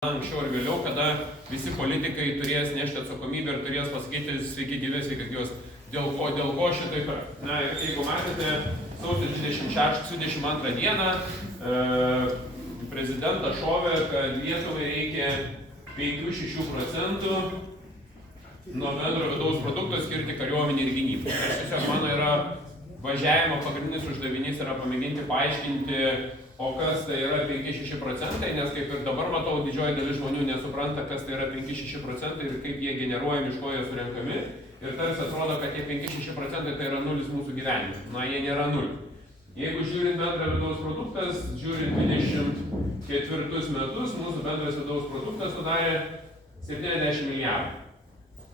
Anksčiau ir vėliau, kada visi politikai turės nešti atsakomybę ir turės pasakyti sveiki gyvi, sveiki gyvos, dėl ko šitaip yra. Na, jeigu matėte, sausio 26-22 dieną prezidentas šovė, kad Lietuvai reikia 5-6% nuo bendro vidaus produkto skirti kariuomenį ir gynybai. Tiesiog mano yra važiavimo pagrindinis uždavinys yra pamėginti paaiškinti, o kas tai yra 5-6%, nes kaip ir dabar matau, didžioji dalis žmonių nesupranta, kas tai yra 5-6% ir kaip jie generuojami, iš ko jie surenkami. Ir tarsi atrodo, kad tie 5-6% tai yra nulis mūsų gyvenime. Na, jie nėra nulis. Jeigu žiūrint bendrą vidaus produktas, žiūrint 24 metus, mūsų bendras vidaus produktas sudarė 70 milijardų.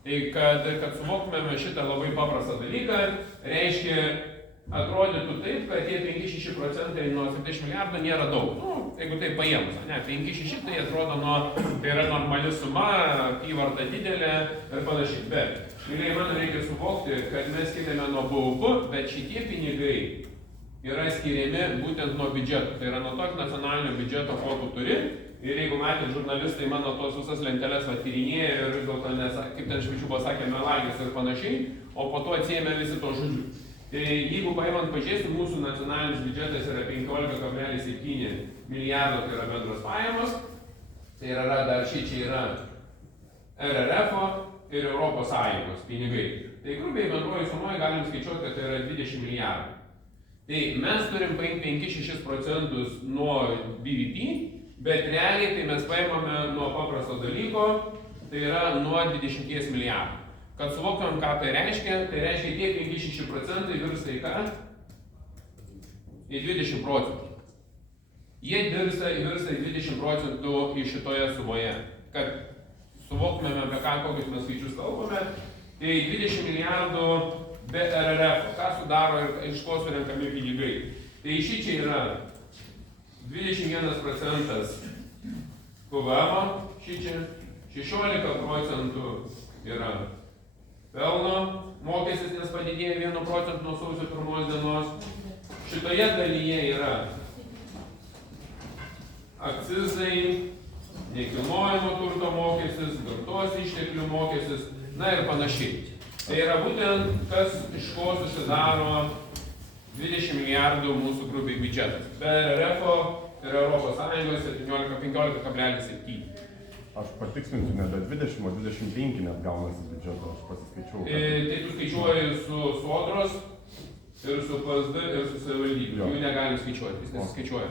Tai kad suvoktumėme šitą labai paprastą dalyką, reiškia, atrodytų taip, kad tie 5-6% nuo 70 milijardų nėra daug. Nu, jeigu tai paėmus, ne, 5-6 tai atrodo, tai yra normali suma, apyvarta didelė ir panašiai. Bet, mėlyje, man reikia suvokti, kad mes skiriame nuo BVP, bet šitie pinigai yra skiriami būtent nuo biudžeto. Tai yra nuo tokio nacionalinio biudžeto, ko tu turi. Ir jeigu matėt, žurnalistai mano tos visas lenteles tyrinėja ir vis dėlto, kaip ten švičių pasakė, melagis ir panašiai, o po to atsiėmė visi to žodžius. Tai jeigu paimant pažiūrėsim, mūsų nacionalinis biudžetas yra 15,7 milijardo, tai yra bendros pajamos, tai yra dar čia yra RRF ir Europos Sąjungos pinigai. Tai grubiai bendroji sumoje galim skaičiuoti, kad tai yra 20 milijardų. Tai mes turim paimti 5-6% nuo BVP, bet realiai tai mes paimame nuo paprasto dalyko, tai yra nuo 20 milijardų. Kad suvoktumėm, ką tai reiškia tie 5-6% virsta į ką? Į 20%. Jie virsta į 20% į šitoje sumoje. Kad suvoktumėm, apie ką, kokius mes skaičius kalbame, tai 20 milijardų be RRF, ką sudaro ir iš ko surenkami pinigai. Tai šičia yra 21% PVM, šičia 16% yra pelno mokestis, nes padidėjo 1% nuo sausio 1 dienos. Šitoje dalyje yra akcizai, nekilnojamo turto mokestis, gamtos išteklių mokestis, na ir panašiai. Tai yra būtent, kas iš ko susidaro 20 milijardų mūsų grubiai biudžetas. Be RRF ir Europos Sąjungos 15,7. Aš patikslinsiu, ne be 20, o 25 net gaunasi biudžeto, aš pasiskaičiau. Tai tu skaičiuoji su sodros ir su PSD ir su savivaldybių. Jų negalim skaičiuoti, jis nesiskaičiuoja.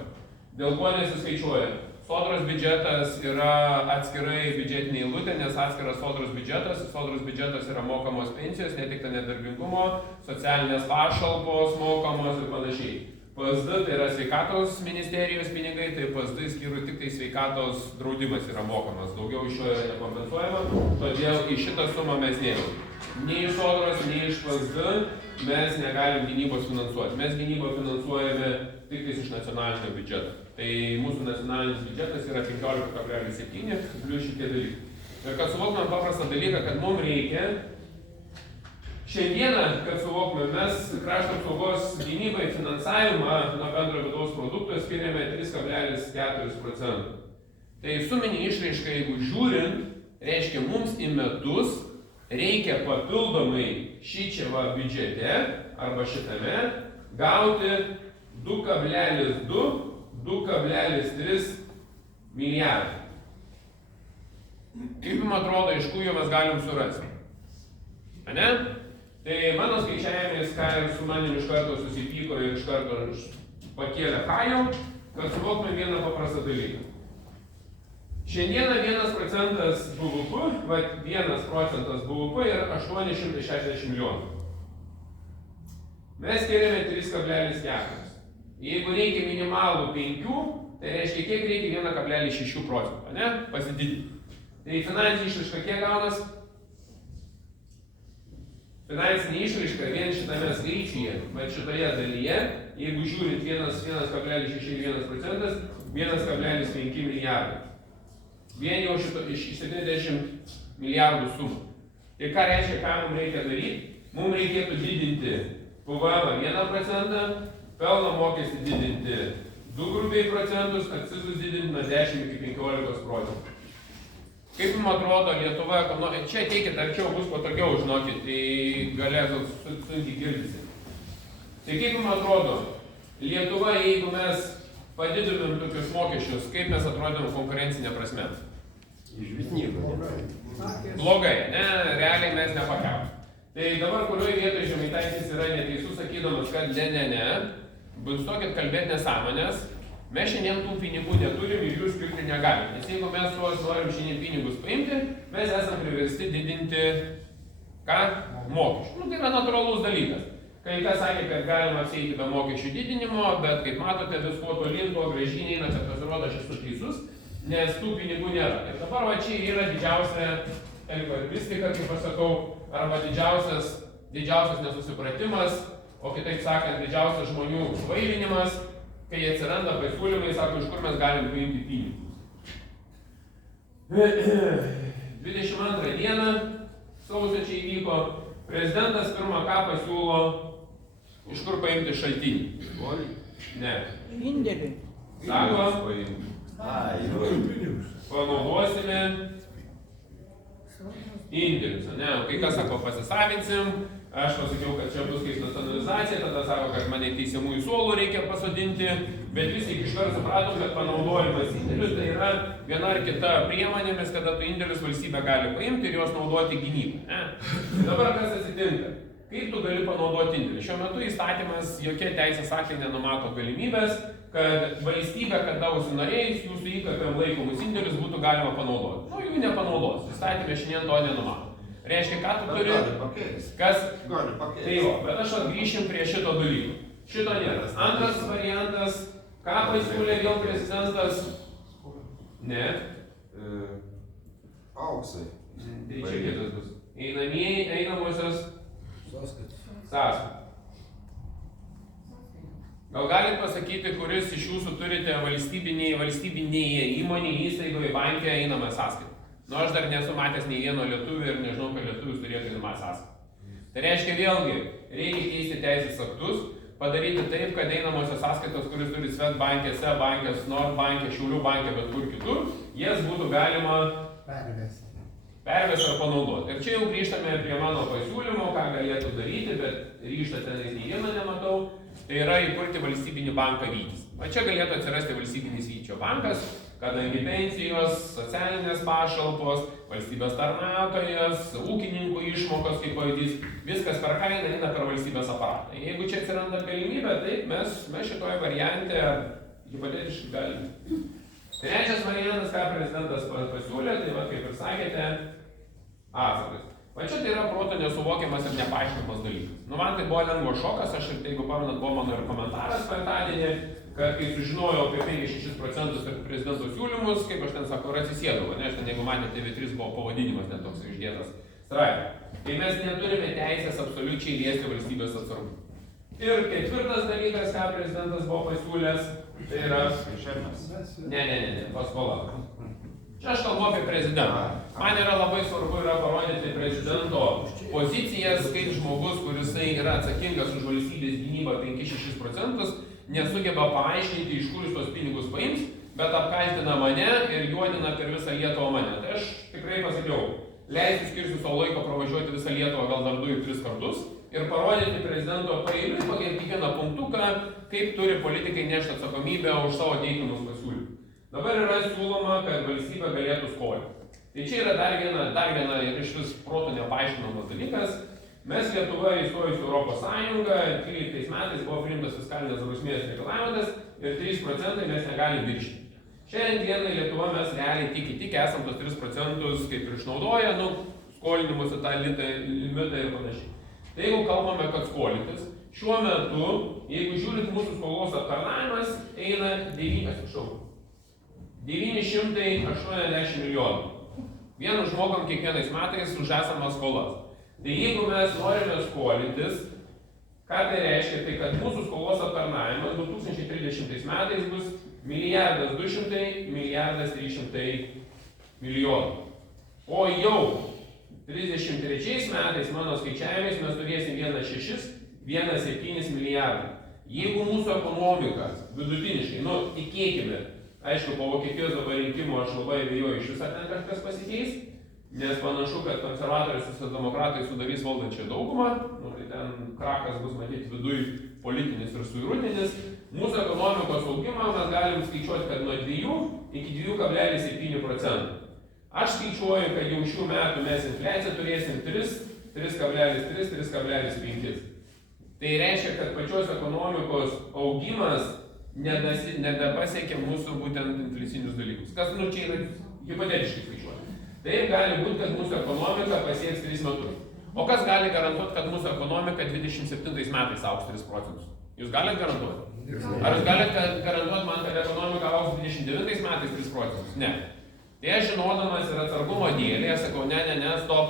Dėl ko nesiskaičiuoja? Sodros biudžetas yra atskirai biudžetinė eilutė, nes atskiras sodros biudžetas yra mokamos pensijos, netikta nedarbingumo, socialinės pašalpos mokamos ir panašiai. PSD tai yra sveikatos ministerijos pinigai, tai PSD skyrų tik tai sveikatos draudimas yra mokamas, daugiau iš jo yra nekompensuojama, todėl į šitą sumą mes neįmame. Nei iš sodros, nei iš PSD mes negalim gynybos finansuoti. Mes gynybą finansuojame tik tai iš nacionalinio biudžeto. Tai mūsų nacionalinis biudžetas yra 15,7 plius šitie dalykai. Ir kad suvoktume paprastą dalyką, kad mums reikia šiandieną, kad suvoktume, mes krašto apsaugos gynybai finansavimą nuo bendro vidaus produkto skiriame 3,4%. Tai suminė išraiška, jeigu žiūrint, reiškia mums į metus reikia papildomai šičia biudžete arba šitame gauti 2,3 milijardų. Kaip jums atrodo, iš kur jo mes galim surasti? Ane? Tai mano skaičiavimais, ką ir su manim iš karto susipyko ir iš karto pakėlė kajau, kad suvoktume vieną paprastą dalyką. Šiandieną 1% BVP, 1% BVP yra 860 milijonų. Mes skiriame 3,4. Jeigu reikia minimalų 5, tai reiškia, kiek reikia 1,6%, ne? Pasididinti. Tai finansinė išraiška kiek gaunas? Finansinė išraiška vien šitame skaičiuje, bet šitoje dalyje, jeigu žiūrint 1,6-1%, 1,5 milijardų. Vien jau iš 70 milijardų sumų. Tai ką reiškia, ką mums reikia daryti? Mums reikėtų didinti PVM 1%, pelno mokestį didinti 2 grubiai procentus, akcizus didinti nuo 10 iki 15%. Kaip jums atrodo Lietuva ekonomika? Čia ateikit arčiau, bus patogiau, žinokit, tai galėtų sunkiai girdisi. Tai kaip jums atrodo, Lietuva, jeigu mes padidinam tokius mokesčius, kaip mes atrodom konkurencinė prasme? Išvis nieko. Blogai, ne, realiai mes nepakelsim. Tai dabar kurioje vietoje Žemaitaitis yra neteisus, sakydamas, kad ne, nustokit kalbėti nesąmonės, mes šiandien tų pinigų neturim ir jų skirti negalim. Nes jeigu mes tuos norim šiandien pinigus paimti, mes esam priversti didinti ką? Mokesčių. Tai yra natūralus dalykas. Kai kas sakė, kad galima apsieiti be mokesčių didinimo, bet kaip matote, vis kuo tolyn, tuo gražiniai eina, kad pasirodo aš esu teisus, nes tų pinigų nėra. Ir dabar va čia yra didžiausia ekvilibristika, kaip aš sakau, arba didžiausias nesusipratimas, o kitaip sakant, didžiausias žmonių kvailinimas, kai atsiranda pasiūlymai, sako, iš kur mes galim paimti pinigus. 22 dieną, sausio čia įvyko, prezidentas pirmą ką pasiūlo, iš kur paimti šaltinį. Ne. Indėlį. Sako, panaudosime indėlius, ne, kai kas sako pasisavinsim, aš pasakiau, kad čia bus kaip nacionalizacija, tada sako, kad mane teisiamųjų suolų reikia pasodinti, bet visi iškart supratom, kad panaudojimas indėlius tai yra viena ar kita priemonėmis, kada tu indėlius valstybė gali paimti ir juos naudoti gynybai. Dabar kas atsitinka? Kaip tu gali panaudoti indėlį? Šiuo metu įstatymas jokie teisės aktai nenumato galimybės, kad valstybė, kada užsinorėjus, jūsų įkapėm laikomus indėlius būtų galima panaudoti. Nu, jų nepanaudos. Įstatymė šiandien to nenumato. Reiškia, ką tu turi? Kas? Tai jo, bet aš grįšim prie šito dalyko. Šito nėra. Antras variantas, ką pasiūlė vėl prezidentas? Ne. Auksai. Tai čia kitas bus. Einamieji, einamosios sąskaitos. Gal galit pasakyti, kuris iš jūsų turite valstybinėje įmonėje, įstaigoje, banke einamą sąskaitą? Nu, aš dar nesu matęs nei vieno lietuvio ir nežinau, kad lietuvis turėtų einamą sąskaitą. Tai reiškia vėlgi, reikia keisti teisės aktus, padaryti taip, kad einamosios sąskaitos, kuris turi Swedbank'e, SEB bank'e, Nordbank'e, Šiaulių bank'e, bet kur kitur, jas būtų galima pervesti ar panaudoti. Ir čia jau grįžtame prie mano pasiūlymo, ką galėtų daryti, bet ryžtą tenais nei vieno nematau. Tai yra įkurti valstybinį banką Vytis. O čia galėtų atsirasti valstybinis Vyčio bankas, kadangi pensijos, socialinės pašalpos, valstybės tarnautojas, ūkininkų išmokos kaip pavyzdys, viskas per kainą eina per valstybės aparatą. Jeigu čia atsiranda galimybė, tai mes šitoje variante hipotetiškai galime. Trečias variantas, ką prezidentas pasiūlė, tai va, kaip ir sakėte, atsakas. Va čia tai yra proto nesuvokiamas ir nepaaiškinamas dalykas. Nu, man tai buvo lengvas šokas, aš ir jeigu pamenat, buvo mano ir komentaras penktadienį, kad kai sužinojau apie 56% ir prezidento siūlymus, kaip aš ten sako, ir atsisėdau, ne, aš ten, jeigu matėte, TV3 buvo pavadinimas net toks išdėtas straipsnis. Tai mes neturime teisės absoliučiai liesti valstybės atsargų. Ir ketvirtas dalykas, ką prezidentas buvo pasiūlęs, tai yra... Ne, paskola. Čia aš kalbu apie prezidentą. Man yra labai svarbu parodyti prezidento pozicijas, kaip žmogus, kuris yra atsakingas už valstybės gynybą 5-6%, nesugeba paaiškinti, iš kur jis tos pinigus paims, bet apkaltina mane ir juodina per visą Lietuvą mane. Tai aš tikrai pasakiau, leisiu skirsiu savo laiko pravažiuoti visą Lietuvą gal dar 2-3 kartus ir parodyti prezidento paeiliui pagal kiekvieną punktuką, kaip turi politikai nešti atsakomybę už savo teikiamus pasiūlymus. Dabar yra siūloma, kad valstybė galėtų skolinti. Tai čia yra dar viena ir iš vis proto nepaaiškinamas dalykas. Mes Lietuva įstojus į Europos Sąjungą, 13 metais buvo priimtas fiskalinės drausmės reglamentas ir 3% mes negalim viršyti. Šiandien dienai Lietuva mes realiai tik esam tos 3% kaip ir išnaudoja, skolinimuose tą limitą ir panašiai. Tai jeigu kalbame, kad skolintis, šiuo metu, jeigu žiūrint mūsų skolos aptarnavimas, eina 980 milijonų. Vienu žmogam kiekvienais metais už esamas skolas. Tai jeigu mes norime skolintis, ką tai reiškia? Tai kad mūsų skolos aptarnavimas 2030 metais bus 1,200 milijonų. O jau 33 metais mano skaičiavimais mes turėsim 1,6-1,7 milijardų. Jeigu mūsų ekonomika vidutiniškai, tikėkime, Aišku, po Vokietijos dabar rinkimų aš labai abejoju iš viso ten kažkas pasikeis, nes panašu, kad konservatoriai su socialdemokratai sudarys valdančią daugumą, nu, tai ten krakas bus matyti viduj politinis ir suirutinis. Mūsų ekonomikos augimą mes galim skaičiuoti, kad nuo 2 iki 2,7%. Aš skaičiuoju, kad jau šių metų mes infliaciją turėsim 3,3, 3,5. Tai reiškia, kad pačios ekonomikos augimas nebepasiekia mūsų būtent infliacinius dalykus. Kas, nu, čia yra hipotetiškai skaičiuoti. Taip gali būti, kad mūsų ekonomika pasieks 3 metus. O kas gali garantuoti, kad mūsų ekonomika 27 metais augs 3%? Jūs galite garantuoti? Ar jūs galite garantuoti man, kad ekonomika augs 29 metais 3%? Ne. Tai aš žinodamas ir atsargumo dėlį, aš sakau, ne, stop,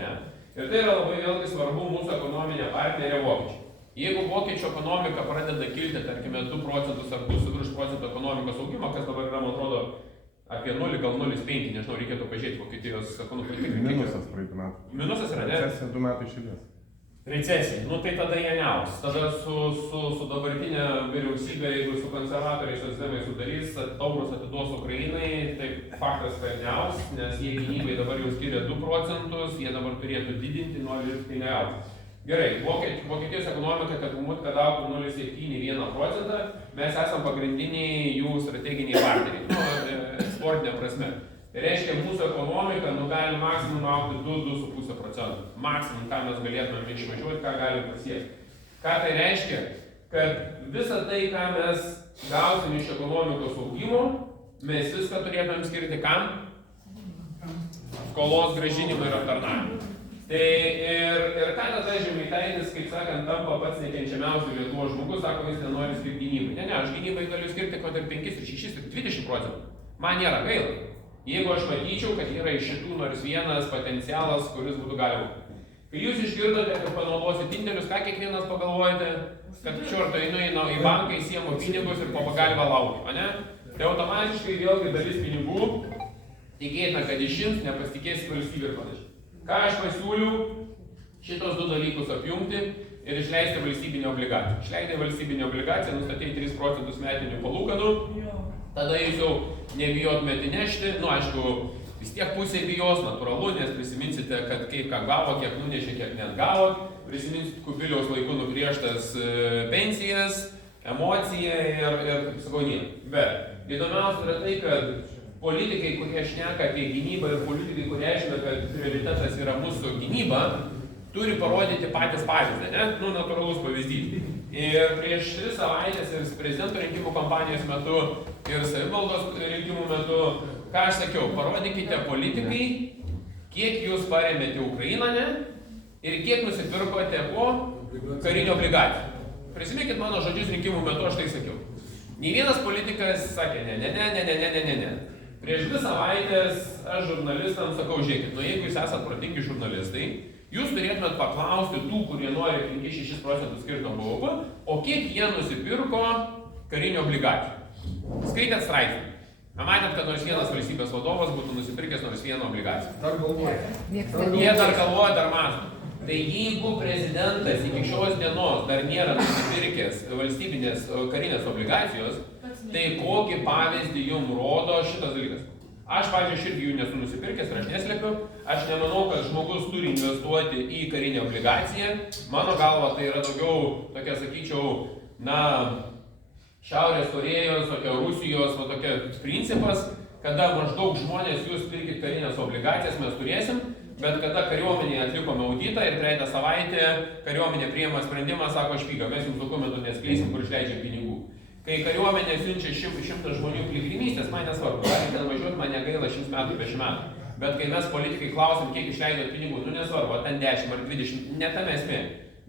ne. Ir tai yra labai vėlgi svarbu mūsų ekonominė partnerė vokiečiai. Jeigu vokiečių ekonomika pradeda kilti, tarkime, 2% ar 2,5% ekonomikos augimo, kas dabar yra, man atrodo, apie 0, gal 0,5, nežinau, reikėtų pažiūrėti Vokietijos ekonomikos politiką. Minusas praeitų metų. Minusas yra, ne? Recesija 2 metų išėlės. Recesija. Nu tai tada jie neaugs. Tada su dabartinė vyriausybė, jeigu su konservatoriais socdemai sudarys, taurus atiduos Ukrainai, tai faktas, kad neaugs, nes jie gynybai dabar jau skiria 2%, jie dabar turėtų didinti, nori ir tai neaugs. Gerai, Vokietijos ekonomika, kad augtų 0,7–1%, mes esam pagrindiniai jų strateginiai partneriai, eksportinė prasme. Tai reiškia, mūsų ekonomika gali maksimum augti 2–2,5%. Maksimum, ką mes galėtume išvažiuoti, ką galim pasiekti. Ką tai reiškia? Kad visą tai, ką mes gausim iš ekonomikos augimo, mes viską turėtumėm skirti kam? Skolos grąžinimui ir aptarnavimui. Tai ir ką tada Žemaitaitis, kaip sakant, tampa pats nekenčiamiausių Lietuvos žmogus, sako, jis nenori skirti gynybai. Ne, aš gynybai galiu skirti kad ir 5, ir 6, ir 20%. Man nėra gaila. Jeigu aš matyčiau, kad yra iš šitų nors vienas potencialas, kuris būtų galima. Kai jūs išgirdote, kad panaudosit indėlius, ką kiekvienas pagalvojate, kad čiorto einu į banką, įsiemu pinigus ir po pagalbą laukiu, ne? Tai automatiškai vėlgi dalis pinigų tikėtina, kad išims, nepasitikės valstybė ir panašiai. Ką aš pasiūliau? Šitos 2 dalykus apjungti ir išleisti valstybinę obligaciją. Išleidai valstybinę obligaciją, nustatei 3% metinių palūkanų, tada jūs jau nebijotumėte nešti, nu aišku, vis tiek pusė bijos, natūralu, nes prisiminsite, kad kaip ką gavo, kiek nunešė, kiek net gavo, prisiminsit Kubiliaus laiku nugriežtas pensijas, emociją ir kaip sakau, nieko. Bet įdomiausia yra tai, kad politikai, kurie šneka apie gynybą ir politikai, kurie žino, kad prioritetas yra mūsų gynyba, turi parodyti patys pavyzdį, ne? Nu, natūralus pavyzdys. Ir prieš 3 savaitės ir prezidento rinkimų kampanijos metu ir savivaldos rinkimų metu, ką aš sakiau, parodykite politikai, kiek jūs paremėte Ukrainą, ne? Ir kiek nusipirkote po karinių obligacijų. Prisiminkit mano žodžius rinkimų metu, aš tai sakiau. Nei vienas politikas sakė, ne. Prieš 2 savaitės aš žurnalistams sakau, žiūrėkit, nu jeigu jūs esat protingi žurnalistai, jūs turėtumėt paklausti tų, kurie nori 5–6% skirto BVP, o kiek jie nusipirko karinių obligacijų. Skaitėt straipsnį. Matėt, kad nors vienas valstybės vadovas būtų nusipirkęs nors vieną obligaciją. Dar galvoja. Jie dar galvoja, dar mąsto. Tai jeigu prezidentas iki šios dienos dar nėra nusipirkęs valstybinės karinės obligacijos, tai kokį pavyzdį jums rodo šitas dalykas? Aš, pavyzdžiui, irgi jų nesu nusipirkęs ir aš neslepiu. Aš nemanau, kad žmogus turi investuoti į karinę obligaciją. Mano galva tai yra daugiau, tokia, sakyčiau, na, Šiaurės Korėjos, tokia Rusijos, tokia principas, kada maždaug žmonės jūs pirkit karinės obligacijas, mes turėsim, bet kada kariuomenėje atlikome auditą ir 3 savaitę kariuomenė priima sprendimą, sako, špyga, mes jums dokumentų neskleisim, kur išleidžiam pinigų. Kai kariuomenė siunčia 100 žmonių piligrimystės, man nesvarbu, galite ten važiuoti, man negaila 100 metų prieš metų. Bet kai mes politikai klausim, kiek išleidot pinigų, nu nesvarbu, ten 10 ar 20, ne tame esmė.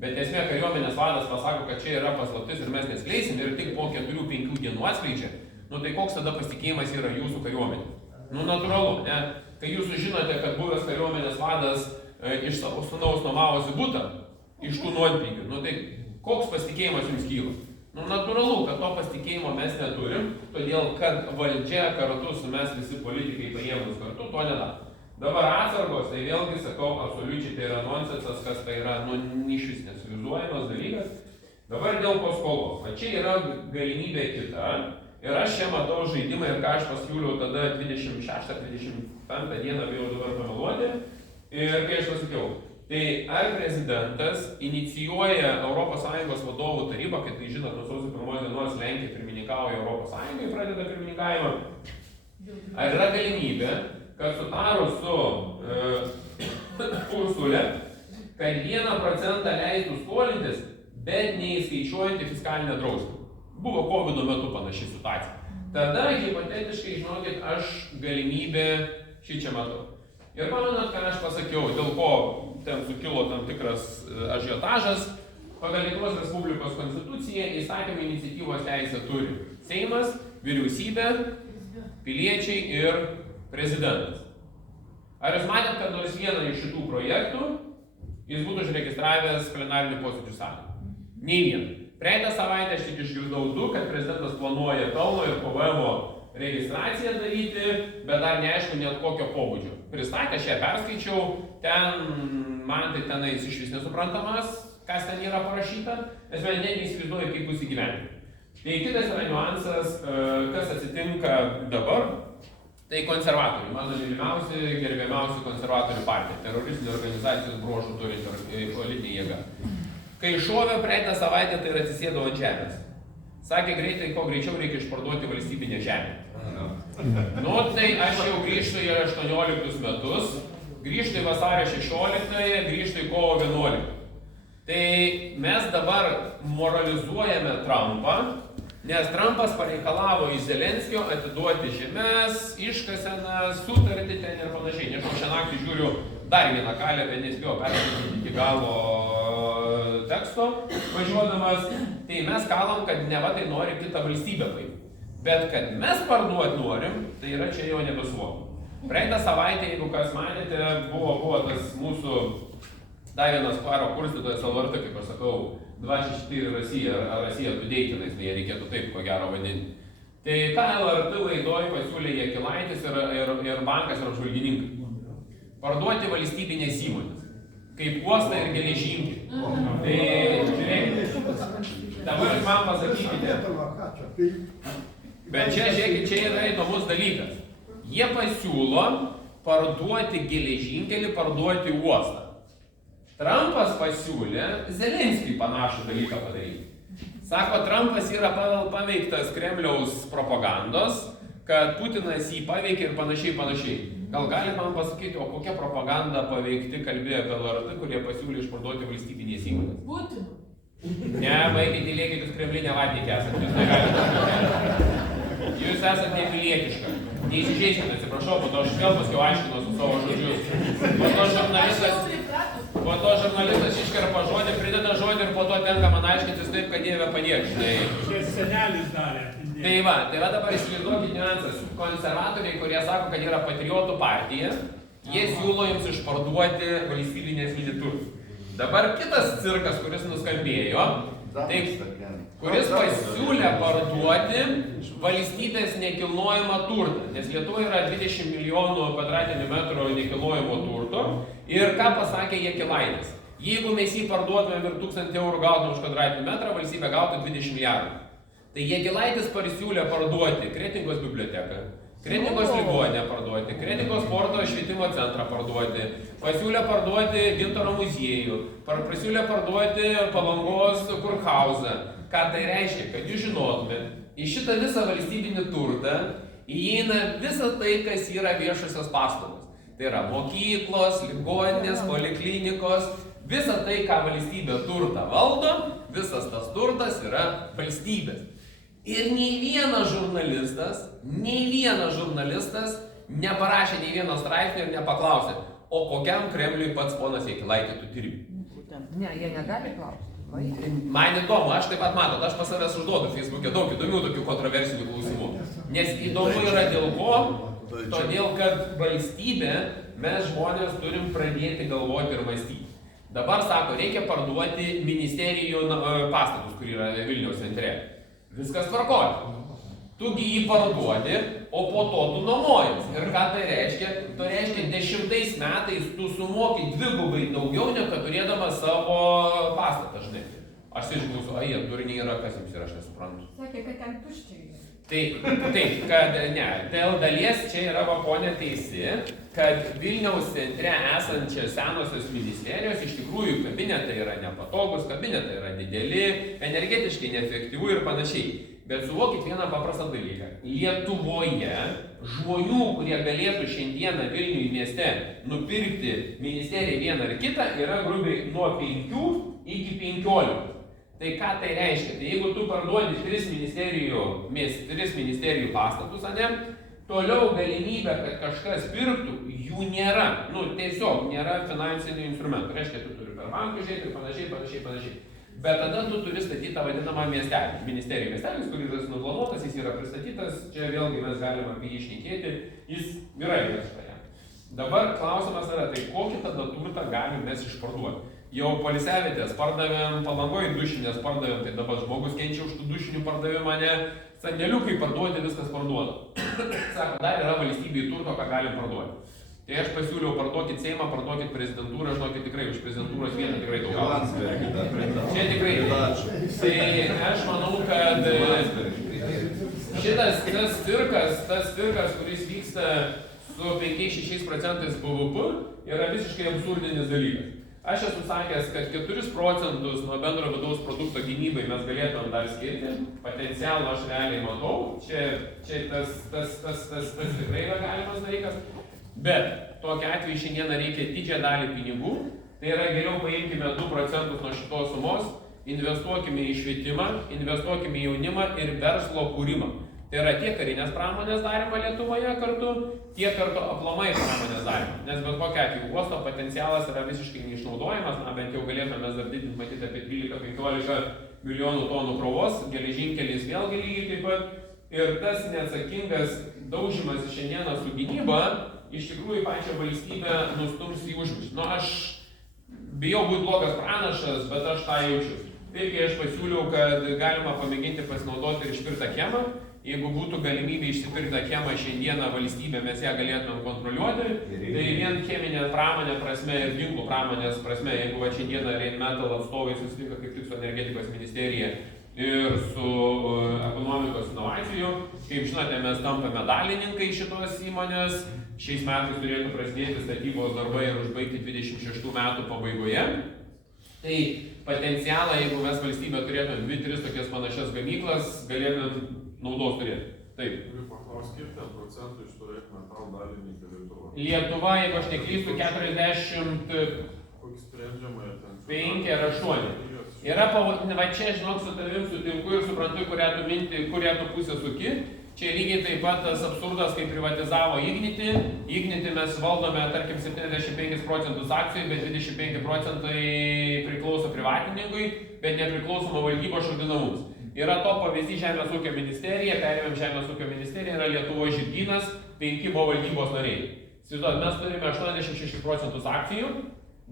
Bet esmė kariuomenės vadas pasako, kad čia yra paslaptis ir mes neskleisim ir tik po 4–5 dienų atskleidžia, nu tai koks tada pasitikėjimas yra jūsų kariuomenė? Nu natūralu, ne? Kai jūs sužinote, kad buvęs kariuomenės vadas iš savo sūnaus nuomavosi butą, iš tų nuotpinigių, nu tai koks pasitikėjimas jums kyla? Nu, natūralu, kad to pasitikėjimo mes neturim, todėl kad valdžia kartu su mes visi politikai paėmus kartu to nedaro. Dabar atsargos, tai vėlgi sakau, absoliučiai tai yra nonsensas, kas tai yra, nu, išvis nesivaizuojamas dalykas. Dabar dėl paskolos. Va čia yra galimybė kita, Ir aš čia matau žaidimą ir ką aš pasiūliau tada 26 ar 25 dieną, bijau dabar pameluoti. Ir kai aš pasakiau, tai ar prezidentas inicijuoja ES vadovų tarybą, kai tai žinot, nuo sausio 1 dienos Lenkija pirmininkauja ES, pradeda pirmininkavimą. Ar yra galimybė, kad sutarus su Ursulė, kad 1% leistų skolintis, bet neįskaičiuojant į fiskalinę drausmę. Buvo COVID metu panaši situacija. Tada, hipotetiškai, žinokit, aš galimybę šičia matau. Ir pamenat, ką aš pasakiau, dėl ko ten sukilo tam tikras ažiotažas, pagal Lietuvos Respublikos konstituciją įstatymų iniciatyvos teisę turi Seimas, vyriausybė, piliečiai ir prezidentas. Ar jūs matėt, kad nors vieną iš šitų projektų jis būtų užregistravęs plenarinių posėdžių salę? Nei vieną. Praeitą savaitę aš tik išgirdau 2, kad prezidentas planuoja pelno ir PVM registraciją daryti, bet dar neaišku net kokio pobūdžio. Pristatę aš ją perskaičiau, ten man tai tenais iš vis nesuprantamas, kas ten yra parašyta, nes man net neįsivaizduoju, kaip bus įgyvendinti. Tai kitas yra niuansas, kas atsitinka dabar. Tai konservatoriai, mano mylimiausi, gerbiamiausi konservatorių partija, teroristinių organizacijos bruožų turinti politinė jėga. Kai šovė praeitą savaitę, tai ir atsisėdo ant žemės. Sakė greitai, ko greičiau reikia išparduoti valstybinę žemę. Nu, tai aš jau grįžtu į 18 metus, grįžtu į vasario 16, grįžtu į kovo 11. Tai mes dabar moralizuojame Trumpą, nes Trumpas pareikalavo iš Zelenskio atiduoti žemes, iškaseną, sutartį ten ir panašiai. Nežinau, šią naktį žiūriu dar vieną kalę, bet nespėjau perskaityti iki galo teksto važiuodamas. Tai mes kalbam, kad neva tai nori kitą valstybę paimti. Bet kad mes parduoti norim, tai yra čia jau nebesuvokiama. Praeitą savaitę, jeigu kas matėte, buvo tas mūsų dar vienas karo kurstytojas LRT, kaip aš sakau, 24 Rusija, ar Rusija Tudeitinais, tai jie reikėtų taip ko gero vadinti. Tai ką LRT laidoj pasiūlė Jakilaitis ir bankas ir apžvalgininkai? Parduoti valstybinės įmonės, kaip uostą ir geležinkelį. Tai žiūrėkite, dabar jūs man pasakykite, bet čia, žiūrėkit, čia yra įdomus dalykas. Jie pasiūlo parduoti geležinkelį, parduoti uostą. Trumpas pasiūlė Zelenskiui panašų dalyką padaryti. Sako, Trumpas yra paveiktas Kremliaus propagandos, kad Putinas jį paveikė ir panašiai. Gal galit man pasakyti, o kokia propaganda paveikti kalbėjo apie LRT, kurie pasiūlė išparduoti valstybinės įmonės? Putinu. Ne, baigit įlėkit, jūs Kremlinė vatnikė esate, jūs negalite. Jūs esate nepilietiška. Neįsižeiskite, atsiprašau, po to aš vėl paskiau aiškinu su savo žodžius. Po to žurnalistas iškerpa žodį, prideda žodį ir po to tenka man aiškintis taip, kad Dieve padėk. Čia senelis darė. Tai va dabar įsivaizduokit niuansas. Konservatoriai, kurie sako, kad yra patriotų partija, jie siūlo jums išparduoti valstybinės turtus. Dabar kitas cirkas, kuris nuskambėjo, tai kuris pasiūlė parduoti valstybės nekilnojamą turtą, nes Lietuvoje yra 20 milijonų kvadratinių metrų nekilnojamo turto ir ką pasakė Jakilaitis? Jeigu mes jį parduotumėm ir 1000 eurų gautumėm už kvadratinį metrą, valstybė gautų 20 milijardų. Tai Jakilaitis pasiūlė parduoti Kretingos biblioteką, Kretingos ligoninę parduoti, Kretingos sporto švietimo centrą parduoti, pasiūlė parduoti Gintaro muziejų, pasiūlė parduoti Palangos kurhauzą. Ką tai reiškia? Kad jūs žinotumėt, į šitą visą valstybinį turtą įeina visa tai, kas yra viešosios paslaugos. Tai yra mokyklos, ligoninės, poliklinikos, visa tai, ką valstybė turtą valdo, visas tas turtas yra valstybės. Ir nei vienas žurnalistas neparašė nei vieno straipsnio ir nepaklausė, o kokiam Kremliui pats ponas Jakilaitis tu dirbi. Ne, jie negali klausti. Man įdomu, aš taip pat matot, aš pas savęs užduodu Facebook'e daug įdomių tokių kontroversinių klausimų. Nes įdomu yra dėl ko, todėl kad valstybė, mes žmonės turim pradėti galvoti ir mąstyti. Dabar sako, reikia parduoti ministerijų pastatus, kur yra Vilniaus centre. Viskas tvarkoja. Tugi jį parduodi, o po to tu nuomojas. Ir ką tai reiškia? Tai reiškia, 10 metais tu sumoki dvigubai daugiau, negu turėdamas savo pastatą, žinai. Aš išklausiu, jie durniai yra, kas jums yra, aš nesuprantu. Sakė, kad ten tuščiai. Taip, kad ne, dėl dalies čia yra ponė teisi, kad Vilniaus centre esančios senosios ministerijos iš tikrųjų kabinetai yra nepatogus, kabinetai yra dideli, energetiškai neefektyvu ir panašiai. Bet suvokit vieną paprastą dalyką. Lietuvoje žmonių, kurie galėtų šiandieną Vilniui mieste nupirkti ministeriją vieną ar kitą, yra grubiai nuo 5 iki 15. Tai ką tai reiškia? Tai jeigu tu parduodi 3 ministerijų pastatus, ane, toliau galimybė, kad kažkas pirktų, jų nėra. Tiesiog nėra finansinių instrumentų. Reiškia, tu turi per bankus žiūrėti ir panašiai. Bet tada tu turi statyti tą vadinamą miestelį. Ministerijų miestelis, kuris yra nuplanuotas, jis yra pristatytas, čia vėlgi mes galime apie jį šnekėti, jis yra viešoje. Dabar klausimas yra, tai kokį tada turtą galime mes išparduoti? Jau poilsiavietės pardavėm, Palangoje dušinės pardavėm, tai dabar žmogus kenčia už tų dušinių pardavimą, ne, sandėliukai parduoti, viskas parduoda. Sako, dar yra valstybėje turto, ką galim parduoti. Tai aš pasiūliau, parduokit Seimą, parduokit prezidentūrą, žinokit, tikrai už prezidentūros vieną tikrai daug. Čia tikrai. Tai aš manau, kad tas cirkas, kuris vyksta su 5-6% BVP, yra visiškai absurdinis dalykas. Aš esu sakęs, kad 4% nuo bendro vidaus produkto gynybai mes galėtumėm dar skirti. Potencialą aš realiai matau. Čia tas tikrai yra galimas dalykas. Bet tokia atveju šiandieną reikia didžią dalį pinigų. Tai yra geriau paimkime 2% nuo šitos sumos, investuokime į švietimą, investuokime į jaunimą ir verslo kūrimą. Tai yra tiek karinės pramonės darymą Lietuvoje kartu, tiek kartu aplamai pramonės darymą. Nes bet kokia atveju uosto potencialas yra visiškai neišnaudojamas, bent jau galėtume mes dar didinti, matyti apie 12-15 milijonų tonų krovos, geležinkelis vėlgi lygiai taip pat. Ir tas neatsakingas daužimas šiandieną su gynyba, iš tikrųjų pačią valstybę nustums į užmišį. Aš bijau būti blogas pranašas, bet aš tą jaučiu. Taigi aš pasiūliau, kad galima pamėginti pasinaudoti ir išpirktą kiemą. Jeigu būtų galimybė išsipirktą kiemą šiandieną valstybė, mes ją galėtumėm kontroliuoti. Tai vien cheminė pramonė prasme ir ginklų pramonės prasme, jeigu šiandieną Rheinmetall atstovai susitiko kaip tik su energetikos ministerija ir su ekonomikos inovacijų. Kaip žinote, mes tampame dalininkai šitos įmonės. Šiais metais turėtų prasidėti statybos darbai ir užbaigti 26 metų pabaigoje. Tai potencialą, jeigu mes valstybė turėtume 2-3 tokias panašias gamyklas, galėtume naudos turėti. Taip. Turiu paklausti, kiek ten procentų iš to Rheinmetall dalininkų Lietuva? Lietuva, jeigu aš neklystu, 40... Kokį sprendžiamą ten? 5 ar 8. Yra va čia, žinok, su tavim sutinku ir suprantu, kurią tu pusę suki. Čia lygiai taip pat tas absurdas, kai privatizavo Ignitį. Ignitį mes valdome, tarkim, 75% akcijų, bet 25% priklauso privatininkui, bet nepriklausoma valdyba šaudina mums. Yra to pavyzdys Žemės ūkio ministerija, perėmėm Žemės ūkio ministeriją, yra Lietuvos žirgynas, 5 buvo valdybos nariai. Įsivaizduojat, mes turime 86% akcijų,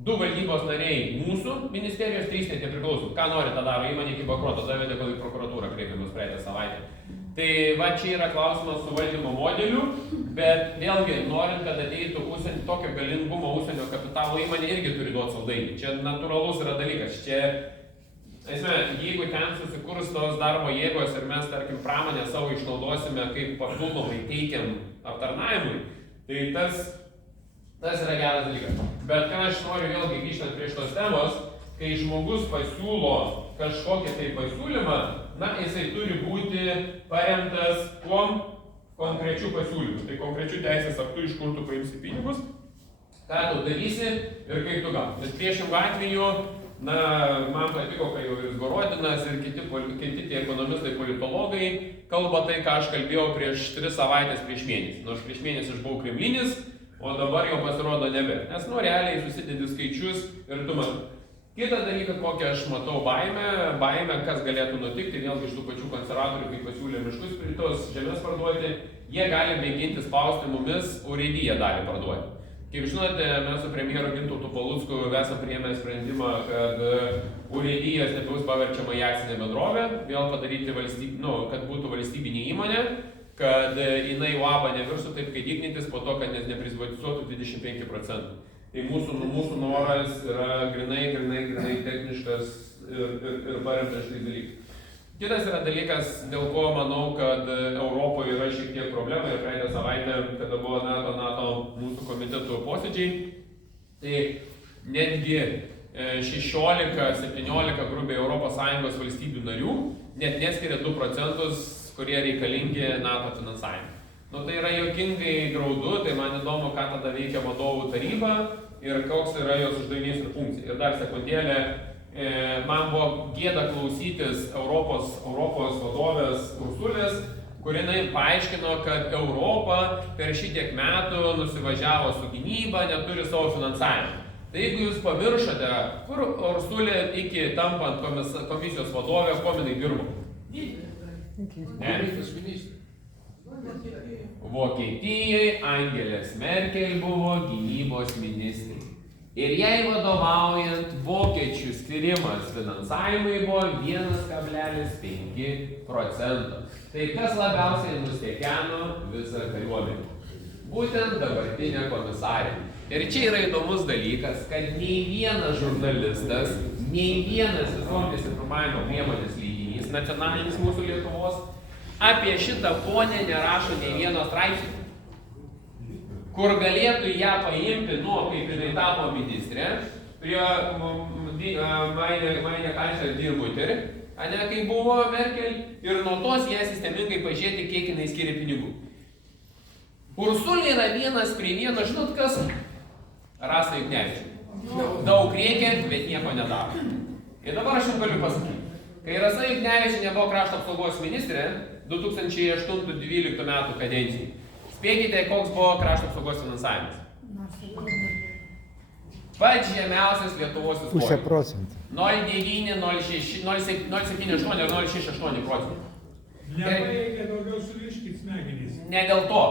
2 valdybos nariai mūsų ministerijos, 3 net nepriklauso. Ką nori, tą daro, įmonė iki bankroto, davė į prokuratūrą, kreipėmės praeitą savaitę. Tai va čia yra klausimas su valdymo modeliu, bet vėlgi, norint, kad ateitų tokio galingumo užsienio kapitalo įmonė, irgi turi duoti saldainį. Čia natūralus yra dalykas. Čia, jeigu ten susikurs tos darbo jėgos ir mes, tarkim, pramonę savo išnaudosime kaip papildomai teikiam aptarnavimui, tai tas yra geras dalykas. Bet ką aš noriu vėlgi grįžtant prie šitos temos, kai žmogus pasiūlo kažkokį tai pasiūlymą, jisai turi būti paremtas kuom konkrečių pasiūlymų. Tai konkrečių teisės aktų, iš kur tu paimsi pinigus, ką tu darysi ir kaip tu gausi. Nes priešingų atveju, man patiko, kai jau ir Gorodinas ir kiti tie ekonomistai, politologai kalba tai, ką aš kalbėjau prieš 3 savaitės prieš mėnesį. Nors prieš mėnesį aš buvau kremlinis, o dabar jau pasirodo nebe. Nes realiai susidedi skaičius ir tu matai. Kitas dalykas, kokią aš matau baimę, kas galėtų nutikti, vėlgi iš tų pačių konservatorių, kai pasiūlė miškus tos žemės parduoti, jie gali mėginti spausti mumis, urėdiją dalį parduoti. Kaip žinote, mes su premjeru Gintautu Palucku esame priėmę sprendimą, kad urėdijas nebus paverčiama į akcinę bendrovę, vėl padaryti kad būtų valstybinė įmonė, kad jinai UAB nevirstų taip, kaip Ignitis, po to, kad neprivatizuotų 25%. Tai mūsų noras yra grinai techniškas ir paremtas šitais dalykais. Kitas yra dalykas, dėl ko manau, kad Europoje yra šiek tiek problema ir praeitą savaitę, kada buvo NATO mūsų komitetų posėdžiai, tai netgi 16-17 grubiai ES valstybių narių net neskiria 2%, kurie reikalingi NATO finansavimui. Nu, tai yra juokingai graudu, tai man įdomu, ką tada veikia vadovų taryba ir koks yra jos uždavinys ir funkcija. Ir dar sekundėlę, man buvo gėda klausytis Europos vadovės Ursulės, kurinai paaiškino, kad Europa per šitiek metų nusivažiavo su gynyba, neturi savo finansavimą. Tai jeigu jūs pamiršote, kur Ursulė iki tampant komisijos vadovė, kuo jinai dirbo? Vokietijai Angelės Merkel buvo gynybos ministrė. Ir jai vadovaujant vokiečių skirimas finansavimui buvo 1,5%. Tai kas labiausiai nustekeno visą kariuomenę? Būtent dabartinė komisarė. Ir čia yra įdomus dalykas, kad nei vienas žurnalistas, nei vienas visuomenės informavimo priemonės leidinys, nacionalinis mūsų Lietuvos, apie šitą ponę nerašo nei vieno straipsnio, kur galėtų ją paimti nuo, kaip jinai tapo ministrė, prie Meine Kancler Dirbuter, ane, kai buvo Merkel, ir nuo tos ją sistemingai pažiūrėti, kiek jinai skiria pinigų. Ursulė yra vienas prie vieno, žinot kas? Rasa Juknevičienė. Daug reikia, bet nieko nedaro. Ir dabar aš jums galiu pasakyti. Kai Rasa Juknevičienė buvo krašto apsaugos ministrė 2008-2012 metų kadencijai, spėkite, koks buvo krašto apsaugos finansavimas. Pats žemiausias Lietuvos istorijoje. 0,5%. 0,9, 0,78 ar 0,68%. Nereikia daugiau suriškit smegenys. Ne dėl to.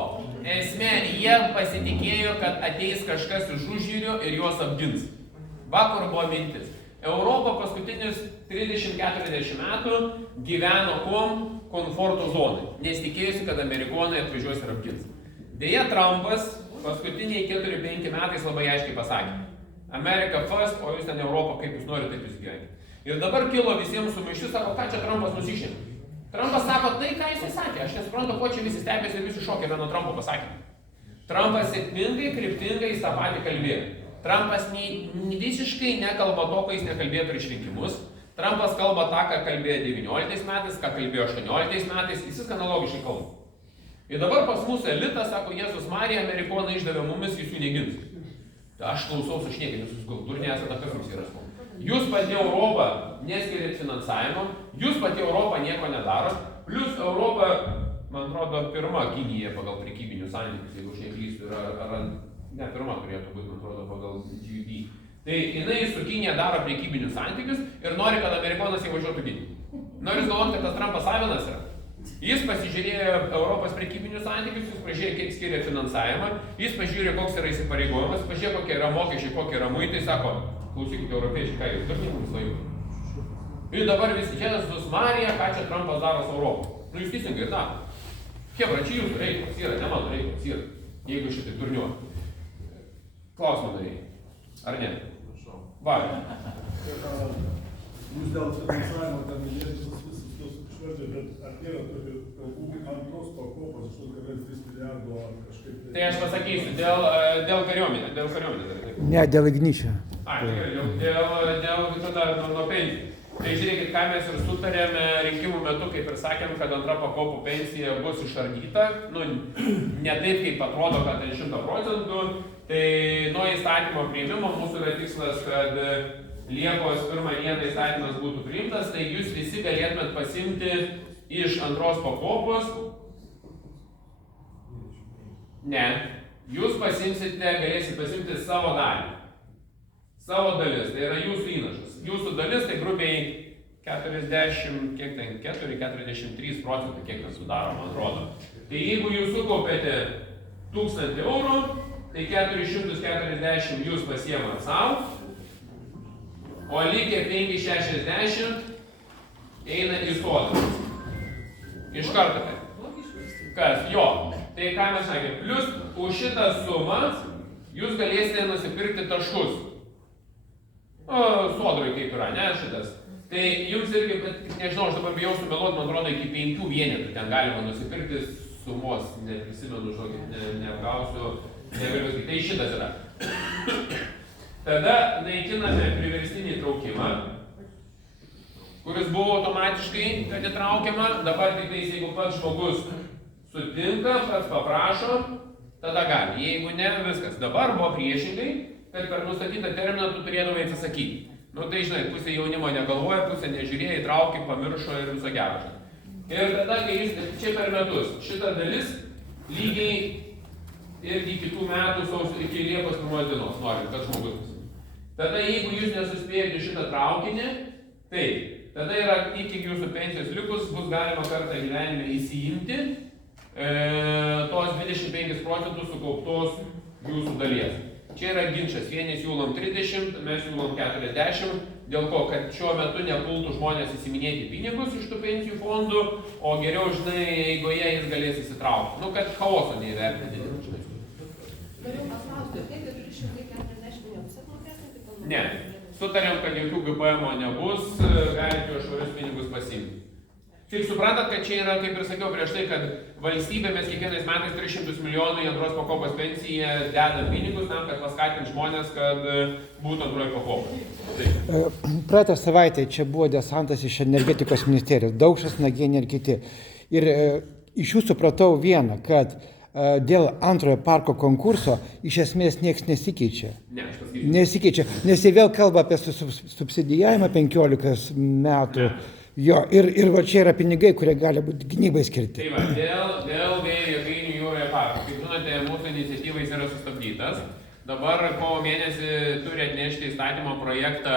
Esmė, jie pasitikėjo, kad ateis kažkas iš užjūrio ir juos apgins. Vakar buvo mintis. Europa paskutinius 30-40 metų gyveno komforto zonai, nes tikėjusi, kad amerikonai atvažiuos ir apgins. Deja, Trumpas paskutiniai 4-5 metais labai aiškiai pasakė: America first, o jūs ten Europą, kaip jūs norite, taip jūs gyvenkite. Ir dabar kilo visiems sumaištis, sako, ką čia Trumpas nusišneka. Trumpas sako tai, ką jisai sakė. Aš nesuprantu, ko čia visi stebėsi ir visi šokė nuo Trumpo pasakymą. Trumpas sėkmingai, kryptingai tą patį kalbėjo. Trumpas visiškai nekalba to, ką jis nekalbėjo prieš rinkimus. Trumpas kalba tą, ką kalbėjo 19 metais, ką kalbėjo 18 metais, jis analogiškai kalba. Ir dabar pas mūsų elitas sako, Jėzus Marija, amerikonai išdavė mumis, jūs jų negins. Tai aš klausau su šnekė, jūs gal durniai esate, kas jums yra skau. Jūs pati Europą neskiriat finansavimo, jūs pati Europą nieko nedarot, plus Europa, man atrodo, pirma Kinija pagal prekybinius santykius, jeigu aš neklystu, ne pirma turėtų būti, man atrodo, pagal GDP. Tai jinai su Kinija daro prekybinius santykius ir nori, kad amerikonas įvažiuotų Kiniją. Noriu galvoti, kad tas Trumpas savinas yra. Jis pasižiūrėjo Europos prekybinius santykius, jis pažiūrėjo, kiek skiria finansavimą, jis pažiūrėjo, koks yra įsipareigojimas, pažiūrėjo, kokie yra mokesčiai, kokie yra muitai, sako, klausykite, europiečiai, ką jūs dažnai mums laiko. Ir dabar visi Jėzus Marija, ką čia Trumpas daro su Europą. Nu, jūs teisingai daro. Hebra, čia jūsų reikalas yra, ne mano reikalas yra, jeigu šitai durniuoja. Klausimą darėjai. Ar ne? Va. Jūs dėl finansavimo ten minėtis visus tos išvardė, bet ar nėra tokių kalbų antros pakopos, 8,3 milijardo ar kažkaip tai... Tai aš pasakysiu, dėl kariuomenės. Ne, dėl Igničio. Dėl tada nuo pensijų. Tai žiūrėkit, ką mes ir sutarėme rinkimų metu, kaip ir sakėm, kad antra pakopų pensija bus išardyta. Nu, ne taip, kaip atrodo, kad 100%. Tai nuo įstatymo priėmimo mūsų yra tikslas, kad Liepos 1 dieną įstatymas būtų priimtas, tai jūs visi galėtumėt pasimti iš antros pakopos. Ne, jūs galėsite pasimti savo dalį. Savo dalis, tai yra jūsų įnašas. Jūsų dalis tai grubiai 43%, kiek ten sudaro, man atrodo. Tai jeigu jūs sukaupėte 1000 eurų, tai 440 jūs pasiemat savo, o likę 560 eina į sodą. Iš karto tai. Kas? Jo. Tai ką mes sakėm, plus už šitą sumą jūs galėsite nusipirkti taškus. Sodrai kaip yra, ne šitas. Tai jums irgi, nežinau, aš dabar bijau sumeluoti, man atrodo, iki 5 vienetų ten galima nusipirkti sumos, neprisimenu, žodžiu, neapgausiu, negaliu. Tai šitas yra. Tada naikiname priverstinį traukimą, kuris buvo automatiškai, kad įtraukiama. Dabar tik tais, jeigu pats žmogus sutinka, pats paprašo, tada gali. Jeigu ne, viskas. Dabar buvo priešingai, kad per nustatytą terminą tu turėdavai atsisakyti. Nu tai žinai, pusė jaunimo negalvoja, pusė nežiūrėjo, įtraukė, pamiršo ir viso gero. Ir tada, kai jis čia per metus, šita dalis lygiai irgi kitų metų iki Liepos 1 dienos norim, kad žmogus. Tada jeigu jūs nesuspėjote šitą traukinį, tai tada yra iki jūsų pensijos likus, bus galima kartą gyvenime įsiimti tos 25% sukauptos jūsų dalies. Čia yra ginčas, vieni siūlom 30, mes siūlom 40, dėl ko, kad šiuo metu nepultų žmonės įsiminėti pinigus iš tų pensijų fondų, o geriau, žinai, eigoje jis galės įsitraukti. Nu, kad chaoso neįvertinti. Norėjau paklausti, kiek 440 nebus apmokestinti? Ne, sutarėm, kad jokių GPM-o nebus, galite jo švarius pinigus pasiimti. Tik suprantat, kad čia yra, kaip ir sakiau prieš tai, kad valstybė mes kiekvienais metais 300 milijonų į antros pakopos pensiją dedam pinigus tam, kad paskatint žmonės, kad būtų antroji pakopa. Praeitą savaitę čia buvo desantas iš energetikos ministerijos, Daukšas, Nagienė ir kiti. Ir iš jų supratau vieną, kad dėl antrojo parko konkurso iš esmės niekas nesikeičia. Ne, aš pasakysiu. Nesikeičia, nes jie vėl kalba apie subsidijavimą 15 metų. Ne. Jo, ir va čia yra pinigai, kurie gali būti gynybai skirti. Tai va, dėl vėjo jėgainių jūroje parko. Kaip žinote, mūsų iniciatyva jis yra sustabdytas. Dabar kovo mėnesį turi atnešti įstatymo projektą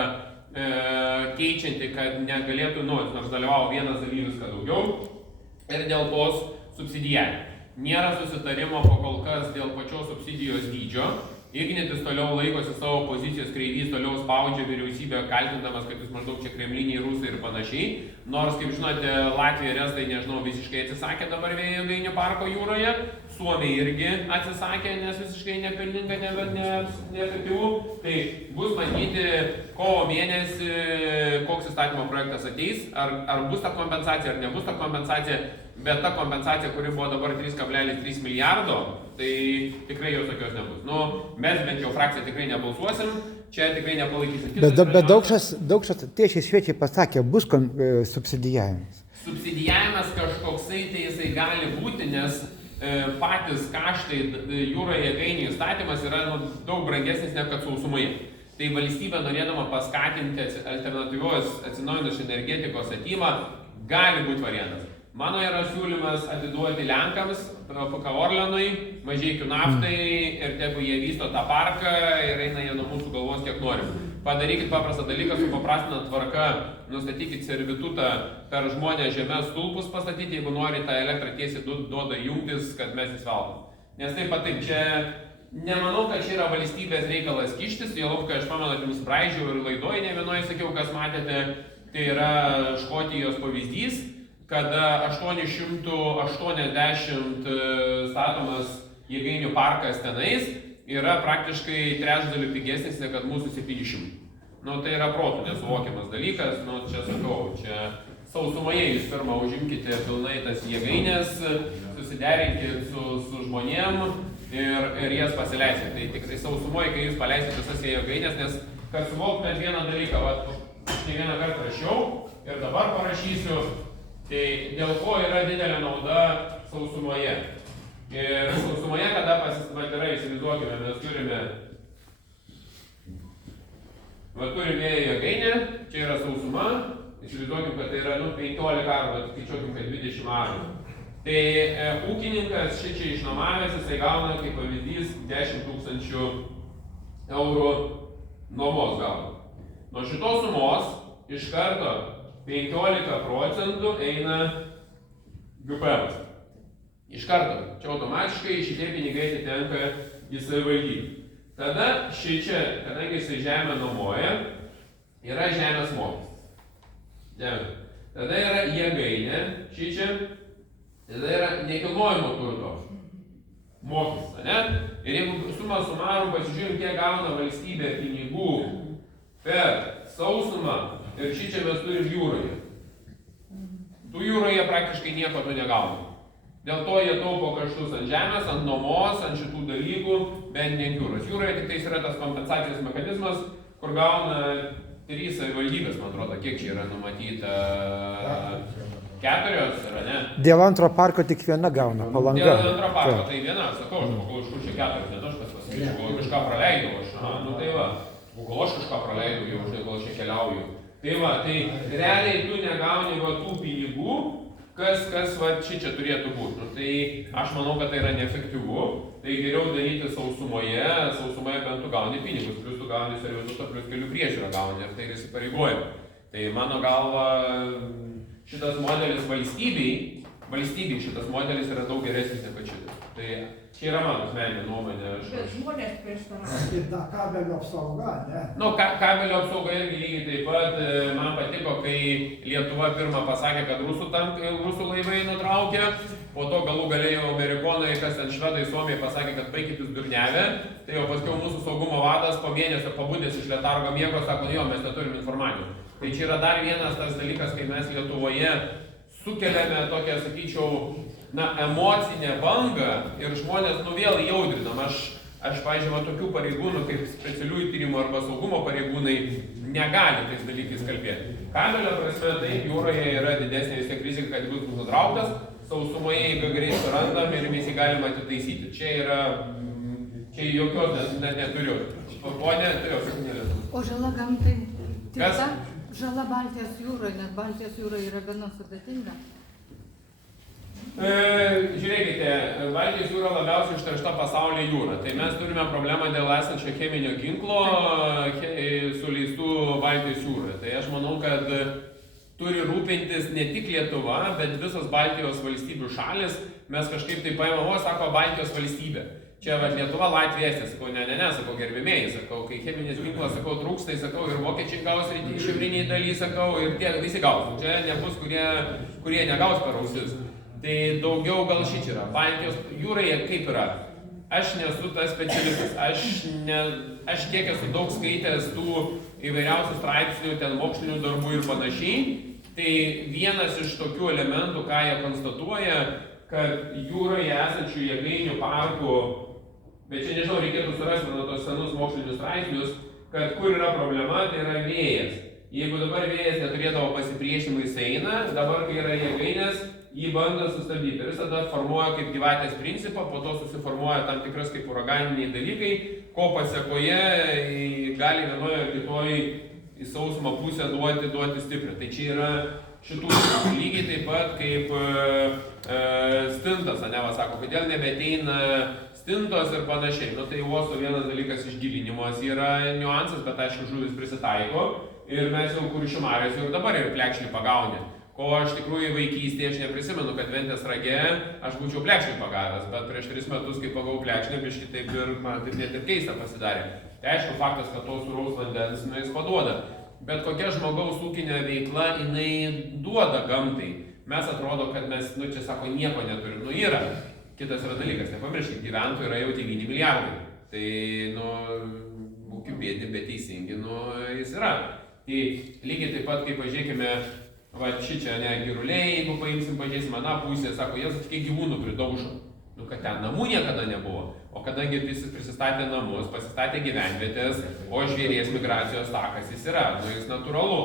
keičianti, kad negalėtų, nors dalyvavo vienas dalyvis, kad daugiau. Ir dėl tos subsidijavimo. Nėra susitarimo pakol kas dėl pačios subsidijos dydžio. Ignitis toliau laikosi savo pozicijos, Kreivys toliau spaudžia vyriausybę, kaltindamas, kad jūs maždaug čia kremliniai rusai ir panašiai. Nors, kaip žinote, Latvija ir Estai, nežinau, visiškai atsisakė dabar vėjo jėgainių parko jūroje. Suomiai irgi atsisakė, nes visiškai nepelninga, neefektyvu. Tai bus matyti kovo mėnesį, koks įstatymo projektas ateis, ar bus ta kompensacija, ar nebus ta kompensacija. Bet ta kompensacija, kuri buvo dabar 3,3 milijardo, tai tikrai jos tokios nebus. Nu, mes bent jau frakcija tikrai nebalsuosim, čia tikrai nepalaikysim. Bet Daukšas tiešiai šviečiai pasakė, bus subsidijavimas. Subsidijavimas kažkoksai tai jisai gali būti, nes patys kaštai jūroje jėgainių įstatymas yra daug brangesnis negu kad sausumoje. Tai valstybė norėdama paskatinti alternatyvios atsinaujinančios energetikos statybą gali būti variantas. Mano yra siūlymas atiduoti Lenkams, Orlenui, Mažeikių naftai ir tegu jie vysto tą parką ir eina jie nuo mūsų galvos kiek norim. Padarykit paprastą dalyką, supaprastinant tvarką, nustatykit servitutą per žmonės žemės stulpus pastatyti, jeigu nori tą elektrą tiesiai duoda jungtis, kad mes įsveltam. Nes taip pat taip, čia nemanau, kad čia yra valstybės reikalas kištis, jau kai aš pamenu, jums braižiau ir laidoje ne vienoje sakiau, kas matėte, tai yra Škotijos pavyzdys, kada 880 statomas jėgainių parkas tenais yra praktiškai trečdaliu pigesnis negu kad mūsų 700. Nu, tai yra protų nesuvokiamas dalykas, nu, čia sakau, čia sausumoje jūs pirmą užimkite pilnai tas jėgainės, susiderinkit su žmonėm ir jas pasileiskite. Tai tikrai sausumoje, kai jūs paleisite visas jėgainės, nes kad suvoktumėt vieną dalyką, aš ne vieną kartą rašiau ir dabar parašysiu, tai dėl ko yra didelė nauda sausumoje. Ir sausumoje, kada yra, įsivaizduokime, mes turime vėjo jėgainę, čia yra sausuma, įsivaizduokim, kad tai yra 15 arų, bet skaičiuokim, kad 20 arų. Tai ūkininkas šičia išnuomavęs, jisai gauna kaip pavyzdys 10 000 eurų nuomos gauna. Nuo šitos sumos iš karto 15% eina GPM. Iš karto, čia automatiškai šitie pinigai atitenka į savivaldybę. Tada šičia, kadangi jisai žemę nuomoja, yra žemės mokestis. Tada yra jėgainė, šičia, tada yra nekilnojamo turto mokestis, ne? Ir jeigu summa summarum pasižiūrim, kiek gauna valstybė pinigų per sausumą ir šičia mes turim jūroje. Tu jūroje praktiškai nieko tu negauni. Dėl to jie taupo kaštus ant žemės, ant nuomos, ant šitų dalykų, bet ne ant jūros. Jūroje tik tais yra tas kompensacijos mechanizmas, kur gauna 3 savivaldybės, man atrodo, kiek čia yra numatyta, 4 yra, ne? Dėl antro parko tik viena gauna, Palanga. Dėl antro parko, tai viena, sakau, aš paklau, iš kur čia 4, net aš pasakyčiau, kažką praleidau aš, nu tai va, kol aš kažką praleidau jau, žinai, kol aš čia keliauju. Tai va, tai realiai tu negauni va tų pinigų, kas va čia turėtų būti. Nu, tai aš manau, kad tai yra neefektyvu, tai geriau daryti sausumoje bent tu gauni pinigus, plus tu gauni servitutą, plus kelių priežiūrą gauni ir tai yra įsipareigojimai. Tai mano galva šitas modelis valstybei šitas modelis yra daug geresnis negu šitas. Tai čia yra mano asmeninė nuomonė. Bet žmonės prieštarauja. Ir ta kabelio apsauga, ne? Nu, kabelio apsauga irgi lygiai taip pat. Man patiko, kai Lietuva pirmą pasakė, kad rusų laivai nutraukė, po to galų galėjo amerikonai, kas ten švedai, suomiai pasakė, kad baikit jūs durnevę. Tai jau paskiau mūsų saugumo vadas po mėnesio pabudęs iš letargo miego sako, jo, mes neturim informacijos. Tai čia yra dar vienas tas dalykas, kai mes Lietuvoje sukeliame tokią, sakyčiau, emocinę bangą ir žmonės vėl įaudrinam. Aš pavyzdžiui, tokių pareigūnų kaip specialiųjų tyrimų arba saugumo pareigūnai negali tais dalykais kalbėti. Kabelio prasme, taip, jūroje yra didesnė vis tiek rizika, kad bus nutrauktas, sausumoje jeigu greit surandam ir mes jį galim atitaisyti. Čia jokios net neturiu. Ponė, turėjau sakinėlę. O žala gamtai? Kas? Žala Baltijos jūroje, nes Baltijos jūra yra gana sudėtinga. Žiūrėkite, Baltijos jūra labiausiai užteršta pasaulyje jūra. Tai mes turime problemą dėl esančio cheminio ginklo suleistų Baltijos jūroje. Tai aš manau, kad turi rūpintis ne tik Lietuva, bet visos Baltijos valstybių šalis. Mes kažkaip tai paėmamo, sako Baltijos valstybė. Čia va Lietuva, Latvija, Estija, sakau, ne, sakau, gerbėmėjai, sakau, kai cheminis ginklas, sakau, trūks, tai sakau, ir vokiečiai gaus šiauriniai daly, sakau, ir tie visi gaus. Čia nebus, kurie negaus per ausis. Tai daugiau gal šičia yra. Baltijos jūroje kaip yra? Aš nesu tas specialistas, aš kiek esu daug skaitęs tų įvairiausių straipsnių, ten mokslinių darbų ir panašiai. Tai vienas iš tokių elementų, ką jie konstatuoja, kad jūroje esančių jėgainių parkų, bet čia nežinau, reikėtų surasti mano tos senus mokslinius straipsnius, kad kur yra problema, tai yra vėjas. Jeigu dabar vėjas neturėdavo pasipriešinimų, jis eina, dabar kai yra jėgainės, jį bando sustabdyti. Ir jis tada formuoja kaip gyvatės principą, po to susiformuoja tam tikras kaip uraganiniai dalykai, ko pasekoje gali vienoje ar kitoje į sausumą pusę duoti stiprią. Tai čia yra šitų lygiai taip pat kaip stintas, va sako, kodėl nebeteina stintos ir panašiai. Nu tai uosto vienas dalykas išgilinimas yra niuansas, bet aišku žuvis prisitaiko ir mes jau Kuršių mariose jau dabar ir plekšnį pagaunė. Ko aš tikrųjų vaikystėje aš neprisimenu, kad Ventės rage aš būčiau plekšnį pagavęs, bet prieš 3 metus, kai pagavau plekšnį, biškį taip ir man taip net ir keista pasidarė. Tai aišku faktas, kad to sūraus vandens jis paduoda. Bet kokia žmogaus ūkinė veikla, jinai duoda gamtai. Mes atrodo, kad mes, čia sako, nieko neturim. Yra. Kitas yra dalykas, nepamirškit, gyventojų yra jau 9 milijardai. Tai, būkiu bėdni, bet teisingi, jis yra. Tai lygiai taip pat, kai pažiūrėkime, va šičia, giruliai, jeigu paimsim, pažiūrėsim, pusė, sako, jėzus, kiek gyvūnų pridaužo. Kad ten namų niekada nebuvo. O kadangi jis prisistatė namus, pasistatė gyvenvietės, o žvėries migracijos takas jis yra, jis natūralu.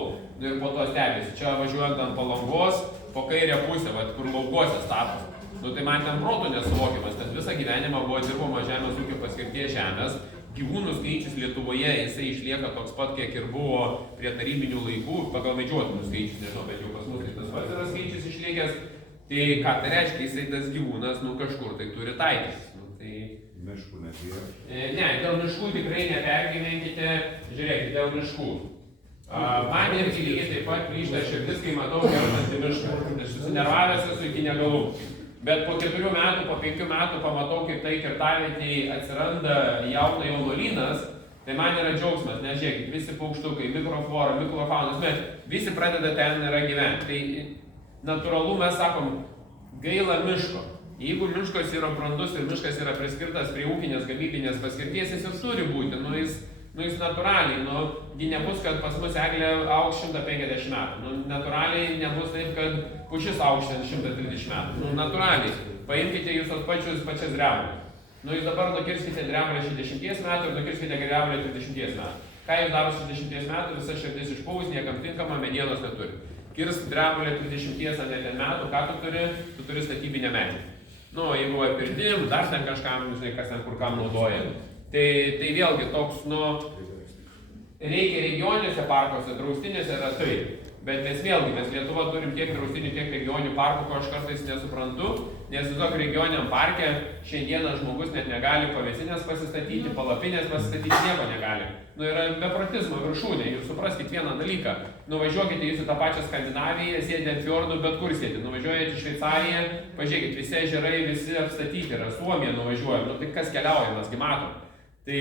Ir po to stebėsi, čia važiuojant ant Palangos, po kairę pusę, kur laukuose statas. Tai man ten proto nesuvokiamas, ten visą gyvenimą buvo dirbama žemės ūkio paskirties žemės. Gyvūnų skaičius Lietuvoje jisai išlieka toks pat, kiek ir buvo prie tarybinių laikų, pagal medžiotojų skaičius, nežinau, bet jau pas mus tas pats yra skaičius išliekęs. Tai ką tai reiškia, jisai tas gyvūnas, kažkur tai turi taikytis. Miškų nebijo. Ne, dėl miškų tikrai nepergyvenkite, žiūrėkite, dėl miškų. Man irgi lygiai taip pat grįžta širdis, kai matau kertantį mišką. Aš susinervavęs esu iki negalų. Bet po 4 metų, po 5 metų pamatau, kaip tai kirtavietėje atsiranda jauno jaunuolynas, tai man yra džiaugsmas, nes žiūrėkit, visi paukštukai, mikroflora, mikrofaunas, visi pradeda ten gyventi. Tai natūralu mes sakom, gaila miško. Jeigu miškas yra brandus ir miškas yra priskirtas prie ūkinės gamybinės paskirties, jis ir turi būti. Jis Nu jis natūraliai, gi nebus, kad pas mus eglė augs 150 metų. Natūraliai nebus taip, kad pušis augs 130 metų. Natūraliai. Paimkite jūs tos pačias dreblės. Jūs dabar nukirskite dreblę 60 metų ir nukirskite dreblę 30 metų. Ką jūs daro 60 metų, visa širdis išpuvus, niekam tinkama, medienos neturi. Kirsk dreblę 30 metų, ką tu turi? Tu turi statybinę medžiagą. Jeigu pirtim, dar ten kažkam, žinai, kas ten kur kam naudoja. Tai vėlgi toks, reikia regioniuose parkuose, draustiniuose yra taip. Bet mes vėlgi, mes Lietuva turim tiek draustinių, tiek regioninių parkų, ko aš kartais nesuprantu, nes tiesiog regioniniam parke šiandieną žmogus net negali pavėsinės pasistatyti, palapinės pasistatyti, nieko negali. Yra beprotizmo viršūnė, jūs supraskite vieną dalyką. Nuvažiuokite jūs į tą pačią Skandinaviją, sėdė ant fjordų, bet kur sėdė. Nuvažiuojate į Šveicariją, pažiūrėkit, visi ežerai, visi apstatyti yra, Suomija nuvažiuoja, tai kas keliauja, mesgi matom. Tai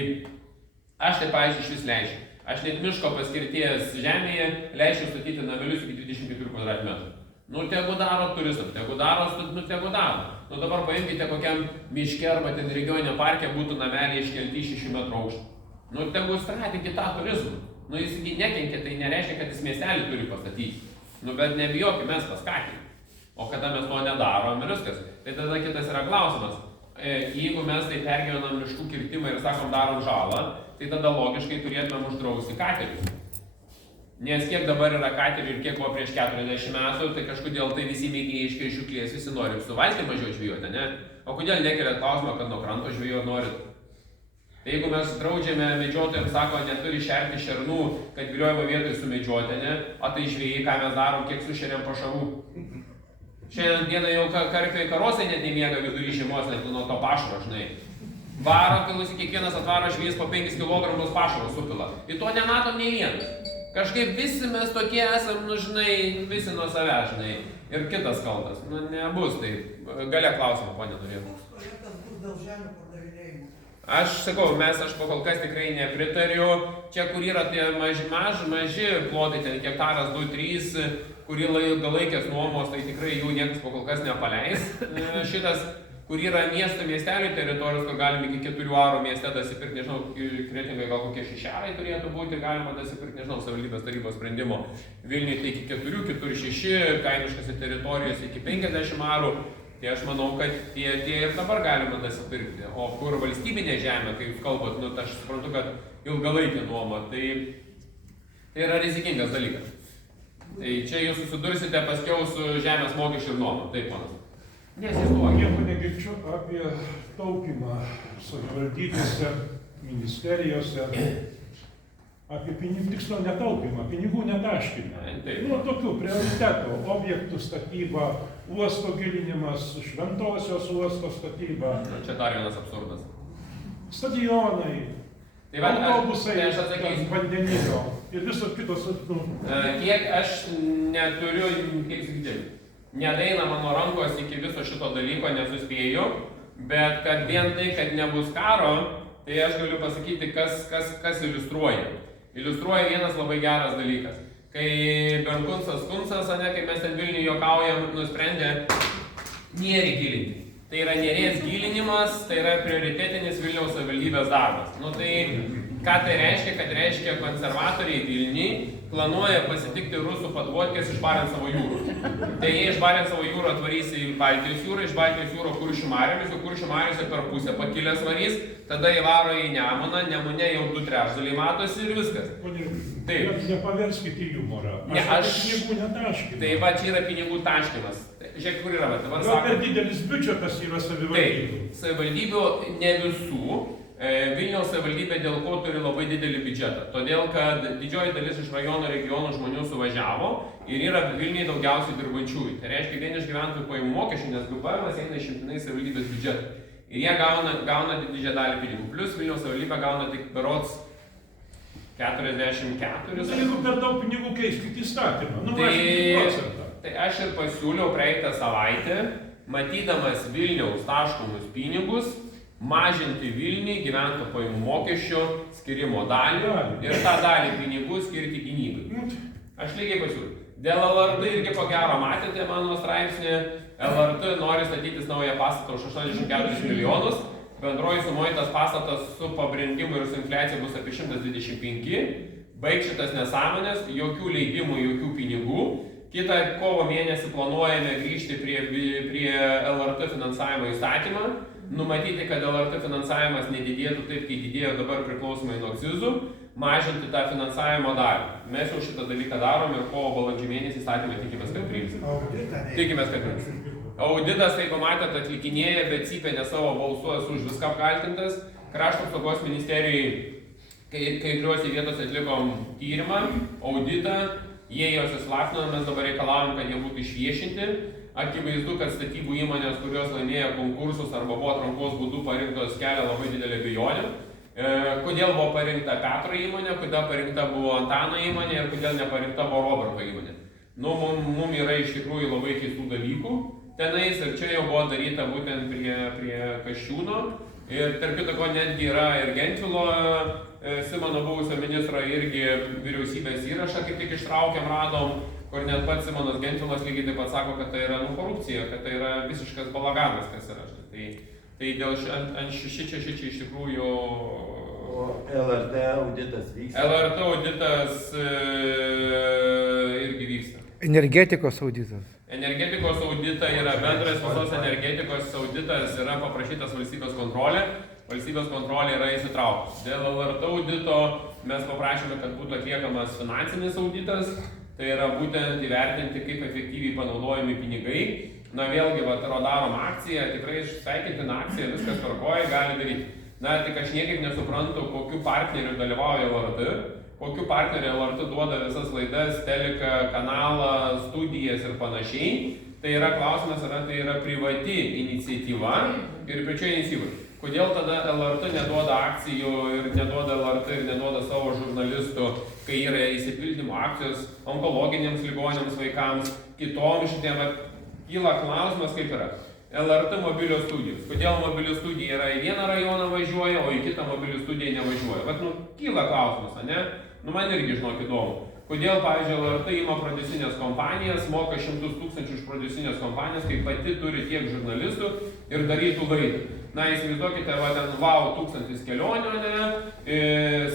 aš tai, pavyzdžiui, iš vis leidžiu. Aš net miško paskirties žemėje leidžiu statyti namelius iki 24 kvadratmetrų. Tegu daro turistam, tegu daro. Dabar paimkite kokiam miške arba ten regioninio parke būtų nameliai iškelti 6 metrų aukštą. Tegu stratinkit tą turizmą. Jis nekenkia, tai nereiškia, kad jis miestelį turi pastatyti. Bet nebijokime, mes paskatinime. O kada mes to nedarom ir viskas. Tai tada kitas yra klausimas. Jeigu mes tai pergyvenam miškų kirtimą ir sakom darom žalą, tai tada logiškai turėtume uždrausti katerius. Nes kiek dabar yra katerių ir kiek buvo prieš 40 metų, tai kažkodėl tai visi mėgėjiškai žuklės, visi norim su valtim mažiau žvejoti, ne? O kodėl nekeliat klausimą, kad nuo kranto žvejoti norit? Tai jeigu mes draudžiame medžiotojams, sako, neturi šerti šernų, kad viliojimo vietoj sumedžioti, ne? O tai žvejai, ką mes darom, kiek sušeriam pašarų? Šiandien dieną jau karpiai karosai net nemiega vidury žiemos, net nuo to pašaro, žinai. Varo, kiekvienas atvaro žvėjys po 5 kg pašaro supila. Ir to nematom nei vienas. Kažkaip visi mes tokie esam, žinai, visi nuo savęs, žinai. Ir kitas kaltas. Nebus taip. Galia klausimą, ponė, turėjau. Koks projektas bus dėl žemių pardavinėjimų? Aš sakau, aš pakol kas tikrai nepritariu. Čia, kur yra tie maži plotai, ten hektaras 2-3, kurį ilgalaikės nuomos, tai tikrai jų niekas pakol kas nepaleis. Šitas, kur yra miestelių teritorijos, kur galim iki 4 arų mieste dasipirkti, nežinau, Kretingai gal kokie 6 arai turėtų būti, galima dasipirkti, nežinau, savivaldybės tarybos sprendimo. Vilniuje tai iki 4, kitur 6, kaimiškose teritorijose iki 50 arų. Tai aš manau, kad tie ir dabar galima dasipirkti. O kur valstybinė žemė, kaip kalbat, aš suprantu, kad ilgalaikė nuoma, tai yra rizikingas dalykas. Tai čia jūs susidursite paskiau su žemės mokesčių ir nuoma. Taip, panas. Nieko negirdžiu apie taupymą savivaldybėse, ministerijose, apie pinigų, tiksliau netaupymą, pinigų netaškymą. Tokių prioritetų, objektų statyba, uosto gilinimas, Šventosios uosto statyba. Čia dar vienas absurdas. Stadionai, autobusai, vandenilio ir visos kitos. Kiek aš neturiu, kaip sakyti, nedaina mano rankos iki viso šito dalyko, nesuspėju, bet kad vien tai, kad nebus karo, tai aš galiu pasakyti, kas iliustruoja. Iliustruoja vienas labai geras dalykas. Kai Benkunsas, kai mes ten Vilniuje juokaujam, nusprendė nėrį gilinti. Tai yra nėries gilinimas, tai yra prioritetinis Vilniaus savivaldybės darbas. Tai ką tai reiškia? Kad reiškia konservatoriai Vilniui planuoja pasitikti rusų padvodkės iš Barencovo jūrų. Tai jie iš Barencovo jūrų atvarys į Baltijos jūrą, iš Baltijos jūro Kuršių mariomis, o Kuršių mariose per pusę pakilęs varys, tada įvaro į Nemuną, Nemune jau 2/3 matosi ir viskas. Taip. Nepaverskite humorą. Aš pinigų netaškinu. Tai va, čia yra pinigų taškymas. Žiūrėk, kur yra, dabar sako. Per didelis biudžetas yra savivaldybių. Taip, savivaldybių ne visų. Vilniaus savivaldybė dėl ko turi labai didelį biudžetą. Todėl, kad didžioji dalis iš rajono regionų žmonių suvažiavo ir yra Vilniuje daugiausiai dirbančiųjų. Tai reiškia, vien iš gyventojų pajamų mokesčių, nes grupavimas eina išimtinai savivaldybės biudžetą. Ir jie gauna didžiąją dalį pinigų. Plus Vilniaus savivaldybė gauna tik berods 44. Tai jeigu per daug pinigų keiskit įstatymą, numažinti procentą. Tai aš ir pasiūliau praeitą savaitę, matydamas Vilniaus taškomus pinigus, mažinti Vilniui gyventojų pajamų mokesčio skirimo dalį ir tą dalį pinigų skirti gynybai. Aš lygiai pasiūliau. Dėl LRT irgi ko gero matėte mano straipsnį. LRT nori statytis naują pastatą už 84 milijonus, bendroji sumoje tas pastatas su pabrangimu ir su infliacija bus apie 125, baig šitas nesąmonės, jokių leidimų, jokių pinigų. Kitą kovo mėnesį planuojame grįžti prie LRT finansavimo įstatymą, numatyti, kad LRT finansavimas nedidėtų taip, kaip didėjo dabar priklausomai nuo akcizų, mažinti tą finansavimo dalį. Mes jau šitą dalyką darom ir kovo balandžio mėnesį įstatymą tikimės, kad priimsim. Tikimės, kad priimsim. Auditas, kaip matėte, atlikinėja, bet cypė ne savo balsu, esu už viską apkaltintas. Krašto apsaugos ministerijai kai kuriuose vietose atlikom tyrimą, auditą, jie jos įslaptino, mes dabar reikalavom, kad jie būtų išviešinti. Akivaizdu, kad statybų įmonės, kurios laimėjo konkursus arba buvo atrankos būdų parinktos, kelia labai didelį abejonę. Kodėl buvo parinkta Petro įmonė, kodėl parinkta buvo Antano įmonė ir kodėl neparinkta buvo Roberto įmonė. Mums yra iš tikrųjų labai keistų dalykų tenais ir čia jau buvo daryta būtent prie Kasčiūno. Ir tarp kitako netgi yra ir Gentvilo, Simono buvusio ministro irgi vyriausybės įrašą, kaip tik ištraukėm, radom, kur net pats Simonas Gentvilas lygiai taip pat sako, kad tai yra korupcija, kad tai yra visiškas balaganas, kas yra. Tai dėl šičia iš tikrųjų... LRT auditas vyksta. LRT auditas irgi vyksta. Energetikos auditas. Energetikos audita yra bendras visos energetikos auditas, yra paprašytas valstybės kontrolė. Valstybės kontrolė yra įsitraukus. Dėl LRT audito mes paprašėme, kad būtų atliekamas finansinis auditas, tai yra būtent įvertinti, kaip efektyviai panaudojami pinigai. Na vėlgi, darom akciją, tikrai sveikintina akcija, viskas tvarkoja, gali daryti. Na, tik aš niekaip nesuprantu, kokiu partneriu dalyvauja LRT, kokiu partneriu LRT duoda visas laidas, teleką, kanalą, studijas ir panašiai. Tai yra klausimas, tai yra privati iniciatyva ir pačioje iniciatyvoje. Kodėl tada LRT neduoda akcijų ir neduoda LRT ir neduoda savo žurnalistų, kai yra įsipildymo akcijos onkologiniams ligonėms vaikams, kitom šitiem, kyla klausimas, kaip yra. LRT mobilios studijos. Kodėl mobilių studija yra į vieną rajoną važiuoja, o į kitą mobilių studiją nevažiuoja? Kyla klausimas, ne? Man irgi žinok įdomu. Kodėl, pavyzdžiui, LRT ima prodiusinės kompanijas, moka 100 000 už prodiusinės kompanijas, kai pati turi tiek žurnalistų ir darytų laidą. Na, įsivaizduokite, ten wow, 1000 kelionių,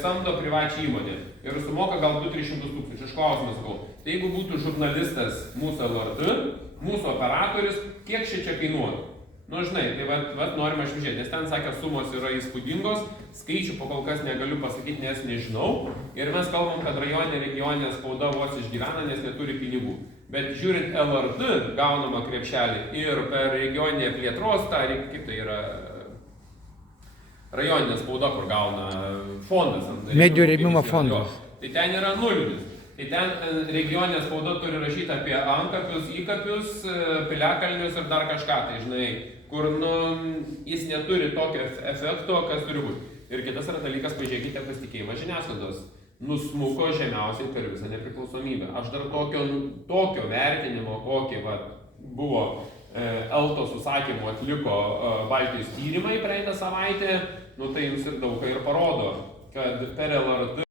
samdo privačią įmonę ir sumoka gal 200-300 000. Iš klausimas sakau, tai jeigu būtų žurnalistas mūsų LRT, mūsų operatorius, kiek čia kainuotų? Žinai, tai norime išvažiuoti, nes ten, sakė, sumos yra įspūdingos, skaičių po kol kas negaliu pasakyti, nes nežinau. Ir mes kalbam, kad regioninė spauda vos išgyvena, nes neturi pinigų. Bet žiūrint LRT gaunamą krepšelį ir per regioninę plėtros, kaip tai yra rajoninė spauda, kur gauna fondas. Medijų rėmimo fondas. Tai ten yra nulinis. Tai ten regioninė spauda turi rašyti apie antkapius, įkapius, piliakalnius ir dar kažką, tai žinai, kur jis neturi tokio efekto, kas turi būti. Ir kitas yra dalykas, pažiūrėkite pasitikėjimą žiniasklaidos. Nusmuko žemiausiai per visą nepriklausomybę. Aš dar tokio vertinimo, kokį buvo Eltos užsakymu atliko Baltijos tyrimai praeitą savaitę, tai jums ir daug ką ir parodo, kad per LRT